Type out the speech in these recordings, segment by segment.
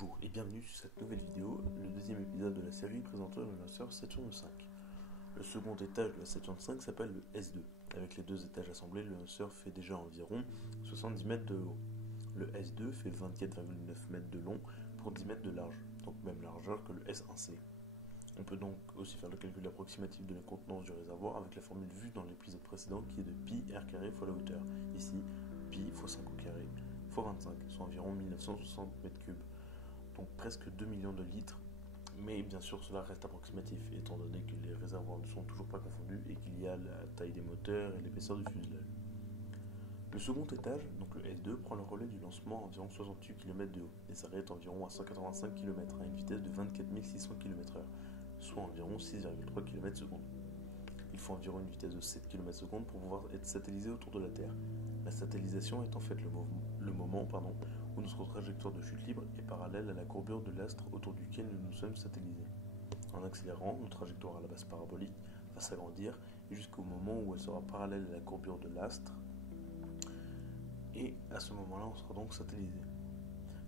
Bonjour et bienvenue sur cette nouvelle vidéo, le deuxième épisode de la série présentant le lanceur Saturn V. Le second étage de la Saturn V s'appelle le S2. Avec les deux étages assemblés, le lanceur fait déjà environ 70 mètres de haut. Le S2 fait 24,9 mètres de long pour 10 mètres de large, donc même largeur que le S1C. On peut donc aussi faire le calcul approximatif de la contenance du réservoir avec la formule vue dans l'épisode précédent qui est de pi r carré fois la hauteur. Ici, pi fois 5 au carré fois 25, soit environ 1960 mètres cubes. Donc presque 2 millions de litres, mais bien sûr cela reste approximatif, étant donné que les réservoirs ne sont toujours pas confondus et qu'il y a la taille des moteurs et l'épaisseur du fuselage. Le second étage, donc le S2, prend le relais du lancement à environ 68 km de haut et s'arrête environ à 185 km à une vitesse de 24 600 km/h, soit environ 6,3 km/s. Il faut environ une vitesse de 7 km/s pour pouvoir être satellisé autour de la Terre. La satellisation est en fait le moment où notre trajectoire de chute libre est parallèle à la courbure de l'astre autour duquel nous nous sommes satellisés. En accélérant, notre trajectoire à la base parabolique va s'agrandir jusqu'au moment où elle sera parallèle à la courbure de l'astre, et à ce moment-là, on sera donc satellisé.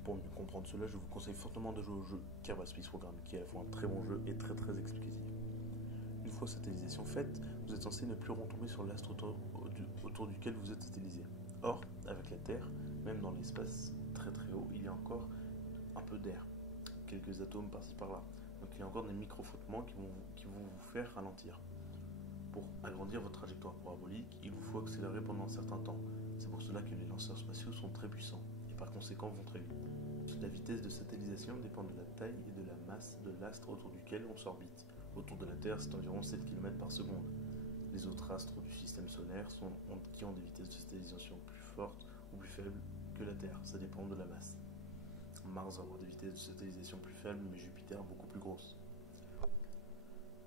Pour mieux comprendre cela, je vous conseille fortement de jouer au jeu Kerbal Space Program, qui est à la fois un très bon jeu et très explicatif. Une fois satellisation faite, vous êtes censé ne plus retomber sur l'astre autour duquel vous êtes satellisé. Or, avec la Terre, même dans l'espace très haut, il y a encore un peu d'air, quelques atomes par-ci par-là. Donc il y a encore des micro-frottements qui vont vous faire ralentir. Pour agrandir votre trajectoire parabolique, il vous faut accélérer pendant un certain temps. C'est pour cela que les lanceurs spatiaux sont très puissants et par conséquent vont très vite. La vitesse de satellisation dépend de la taille et de la masse de l'astre autour duquel on s'orbite. Autour de la Terre, c'est environ 7 km par seconde. Les autres astres du système solaire qui ont des vitesses de satellisation plus fortes ou plus faibles que la Terre, ça dépend de la masse. Mars va avoir des vitesses de satellisation plus faibles, mais Jupiter beaucoup plus grosses.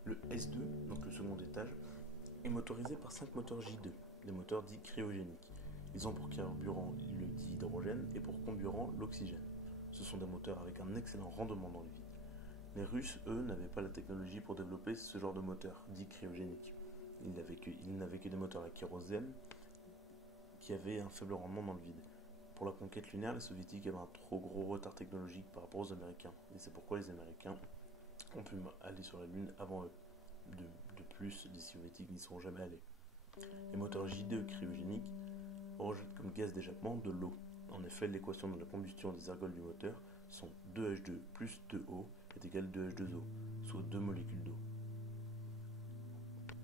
Le S2, donc le second étage, est motorisé par 5 moteurs J2, des moteurs dits cryogéniques. Ils ont pour carburant le dihydrogène et pour comburant l'oxygène. Ce sont des moteurs avec un excellent rendement dans le vide. Les Russes, eux, n'avaient pas la technologie pour développer ce genre de moteur, dit cryogénique. Ils n'avaient que des moteurs à kérosène qui avaient un faible rendement dans le vide. Pour la conquête lunaire, les soviétiques avaient un trop gros retard technologique par rapport aux Américains. Et c'est pourquoi les Américains ont pu aller sur la Lune avant eux. De plus, les soviétiques n'y seront jamais allés. Les moteurs J2 cryogéniques rejettent comme gaz d'échappement de l'eau. En effet, l'équation de la combustion des ergols du moteur sont 2H2 plus 2O est égal à 2H2O, soit 2 molécules d'eau.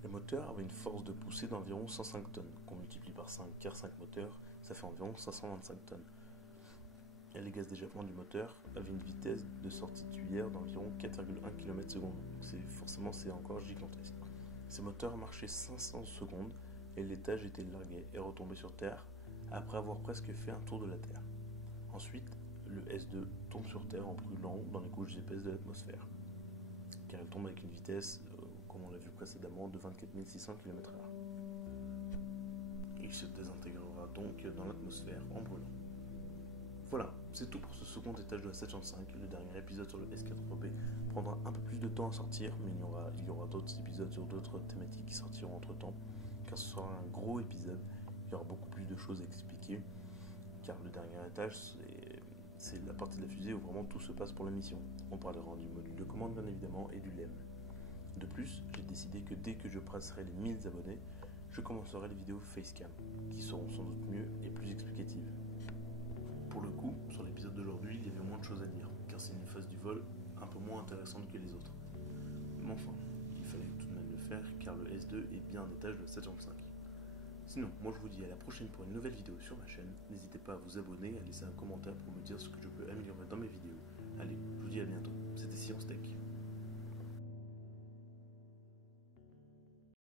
Le moteur avait une force de poussée d'environ 105 tonnes, qu'on multiplie par 5, car 5 moteurs, ça fait environ 525 tonnes. Et les gaz d'échappement du moteur avaient une vitesse de sortie tuyère d'environ 4,1 km/s. C'est encore gigantesque. Ces moteurs marchaient 500 secondes et l'étage était largué et retombé sur Terre après avoir presque fait un tour de la Terre. Ensuite, le S2 tombe sur Terre en brûlant dans les couches épaisses de l'atmosphère, car il tombe avec une vitesse, comme on l'a vu précédemment, de 24 600 km/h. Il se désintégrera donc dans l'atmosphère en brûlant. Voilà, c'est tout pour ce second étage de la Saturn V. Le dernier épisode sur le S4B prendra un peu plus de temps à sortir, mais il y aura d'autres épisodes sur d'autres thématiques qui sortiront entre temps, car ce sera un gros épisode. Il y aura beaucoup plus de choses à expliquer, car le dernier étage, c'est la partie de la fusée où vraiment tout se passe pour la mission. On parlera du module de commande bien évidemment et du LEM. De plus, j'ai décidé que dès que je passerai les 1000 abonnés, je commencerai les vidéos Facecam, qui seront sans doute mieux et plus explicatives. Pour le coup, sur l'épisode d'aujourd'hui, il y avait moins de choses à dire, car c'est une phase du vol un peu moins intéressante que les autres. Mais enfin, il fallait tout de même le faire, car le S2 est bien un étage de la Saturn V. Sinon, moi je vous dis à la prochaine pour une nouvelle vidéo sur ma chaîne. N'hésitez pas à vous abonner, à laisser un commentaire pour me dire ce que je peux améliorer dans mes vidéos. Allez, je vous dis à bientôt. C'était ScienceTech.